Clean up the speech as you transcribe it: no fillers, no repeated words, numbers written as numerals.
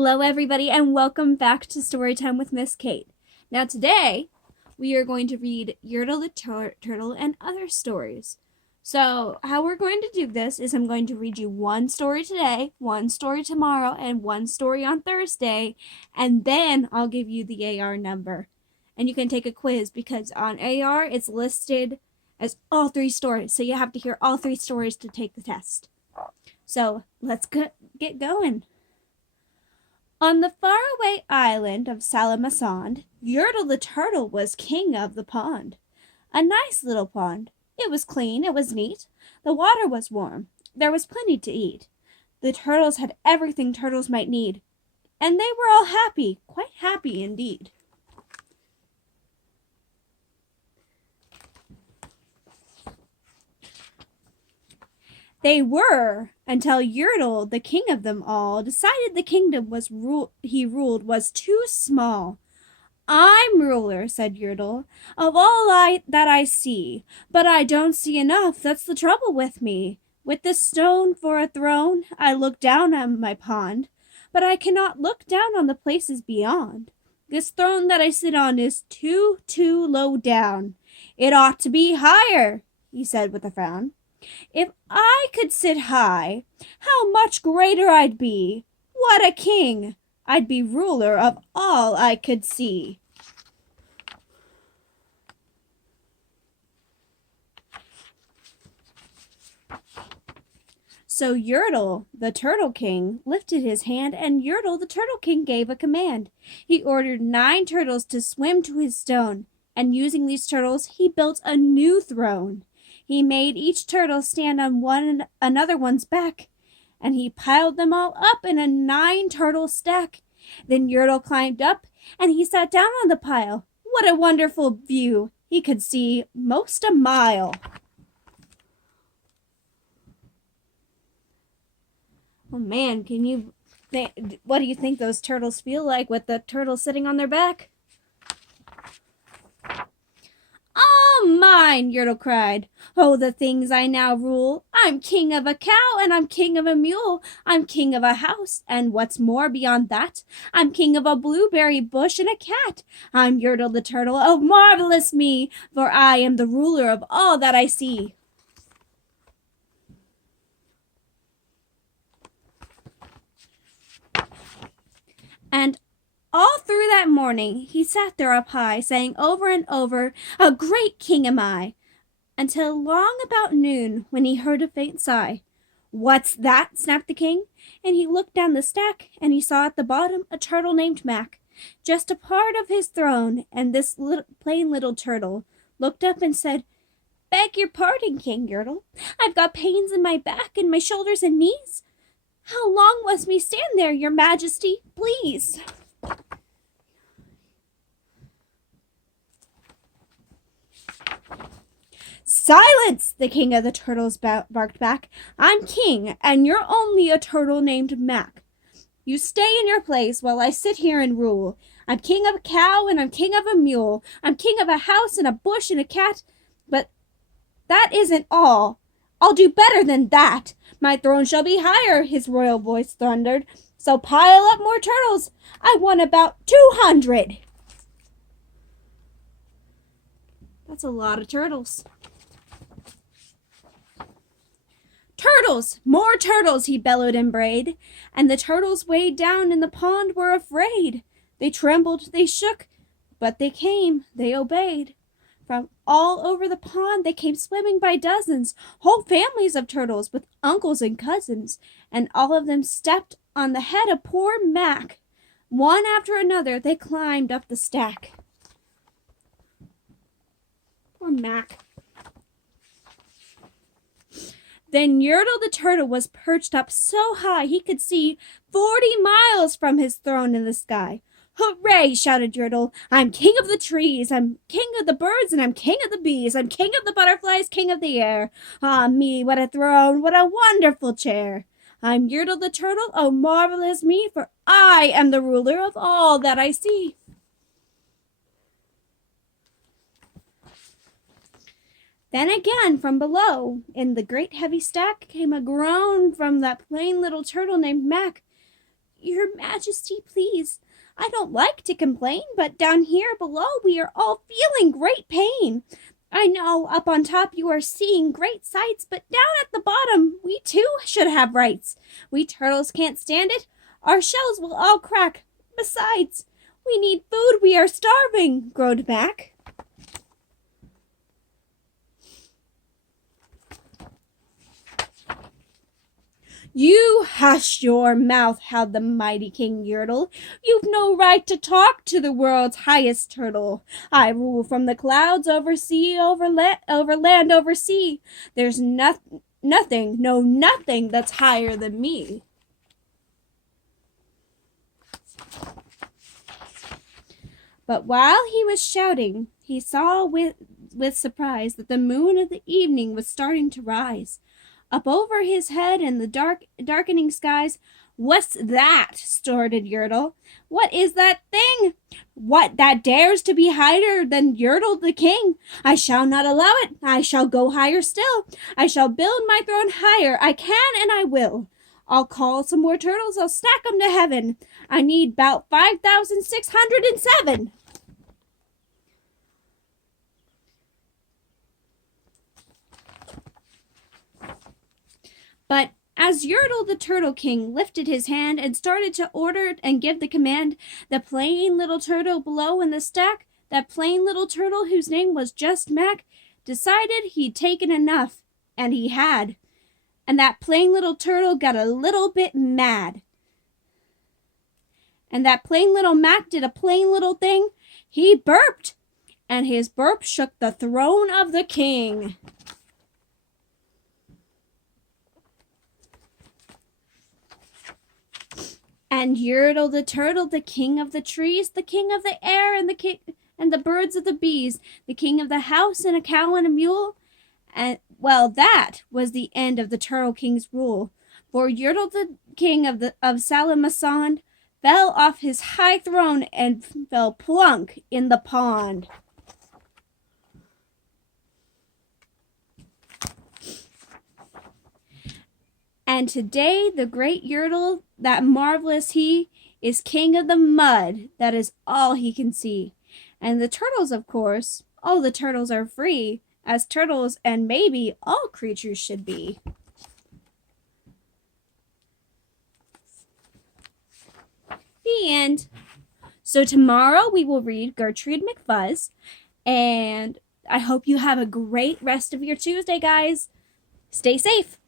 Hello, everybody, and welcome back to Storytime with Miss Kate. Now, today, we are going to read Yertle the Turtle and other stories. So, how we're going to do this is I'm going to read you one story today, one story tomorrow, and one story on Thursday, and then I'll give you the AR number. And you can take a quiz because on AR, it's listed as all three stories, so you have to hear all three stories to take the test. So, let's get going. On the faraway island of Salamasond, Yertle the turtle was king of the pond. A nice little pond. It was clean, it was neat. The water was warm. There was plenty to eat. The turtles had everything turtles might need. And they were all happy, quite happy indeed. They were, until Yertle, the king of them all, decided the kingdom he ruled was too small. "I'm ruler," said Yertle, "of all that I see, but I don't see enough, that's the trouble with me. With this stone for a throne, I look down on my pond, but I cannot look down on the places beyond. This throne that I sit on is too low down. It ought to be higher," he said with a frown. "If I could sit high, how much greater I'd be! What a king! I'd be ruler of all I could see." So Yertle, the Turtle King, lifted his hand, and Yertle, the Turtle King, gave a command. He ordered 9 turtles to swim to his stone, and using these turtles, he built a new throne. He made each turtle stand on another one's back, and he piled them all up in a 9-turtle stack. Then Yertle climbed up, and he sat down on the pile. What a wonderful view! He could see most a mile. Oh man, what do you think those turtles feel like with the turtles sitting on their back? "All mine!" Yertle cried. "Oh, the things I now rule! I'm king of a cow, and I'm king of a mule. I'm king of a house, and what's more beyond that, I'm king of a blueberry bush and a cat. I'm Yertle the turtle, oh marvelous me, for I am the ruler of all that I see." And all through that morning, he sat there up high, saying over and over, "A great king am I," until long about noon, when he heard a faint sigh. "What's that?" snapped the king, and he looked down the stack, and he saw at the bottom a turtle named Mac, just a part of his throne, and this plain little turtle looked up and said, "Beg your pardon, King Yertle. I've got pains in my back and my shoulders and knees. How long must we stand there, your majesty, please?" "Silence!" the king of the turtles barked back. "I'm king, and you're only a turtle named Mac. You stay in your place while I sit here and rule. I'm king of a cow, and I'm king of a mule. I'm king of a house and a bush and a cat. But that isn't all. I'll do better than that. My throne shall be higher," his royal voice thundered. "So pile up more turtles. I want about 200. That's a lot of turtles. "Turtles! More turtles!" he bellowed and brayed, and the turtles way down in the pond were afraid. They trembled, they shook, but they came, they obeyed. From all over the pond they came swimming by dozens, whole families of turtles with uncles and cousins, and all of them stepped on the head of poor Mac. One after another they climbed up the stack. Poor Mac. Then Yertle the turtle was perched up so high he could see 40 miles from his throne in the sky. "Hooray!" shouted Yertle. "I'm king of the trees, I'm king of the birds, and I'm king of the bees. I'm king of the butterflies, king of the air. Ah me, what a throne, what a wonderful chair. I'm Yertle the turtle, oh marvelous me, for I am the ruler of all that I see." Then again from below, in the great heavy stack, came a groan from that plain little turtle named Mac. Your Majesty, please. I don't like to complain, but down here below we are all feeling great pain. I know up on top you are seeing great sights, but down at the bottom we too should have rights. We turtles can't stand it. Our shells will all crack. Besides, we need food. We are starving, groaned Mac. You hush your mouth, howled the mighty King Yertle. You've no right to talk to the world's highest turtle. I rule from the clouds, over sea, over land, over sea. There's nothing that's higher than me. But while he was shouting, he saw with surprise that the moon of the evening was starting to rise. Up over his head in the darkening skies. What's that? Snorted Yertle. What is that thing? What that dares to be higher than Yertle the king? I shall not allow it. I shall go higher still. I shall build my throne higher. I can and I will. I'll call some more turtles. I'll stack 'em to heaven. I need about 5,607. But as Yertle the Turtle King lifted his hand and started to order and give the command, the plain little turtle below in the stack, that plain little turtle whose name was just Mac, decided he'd taken enough, and he had. And that plain little turtle got a little bit mad. And that plain little Mac did a plain little thing. He burped, and his burp shook the throne of the king. And Yertle the turtle, the king of the trees, the king of the air, and the birds of the bees, the king of the house and a cow and a mule. And well, that was the end of the Turtle King's rule. For Yertle the king of Salamasond fell off his high throne and fell plunk in the pond. And today the great Yertle, that marvelous he, is king of the mud. That is all he can see. And the turtles, of course, all the turtles are free, as turtles and maybe all creatures should be. The end. So tomorrow we will read Gertrude McFuzz, and I hope you have a great rest of your Tuesday, guys. Stay safe.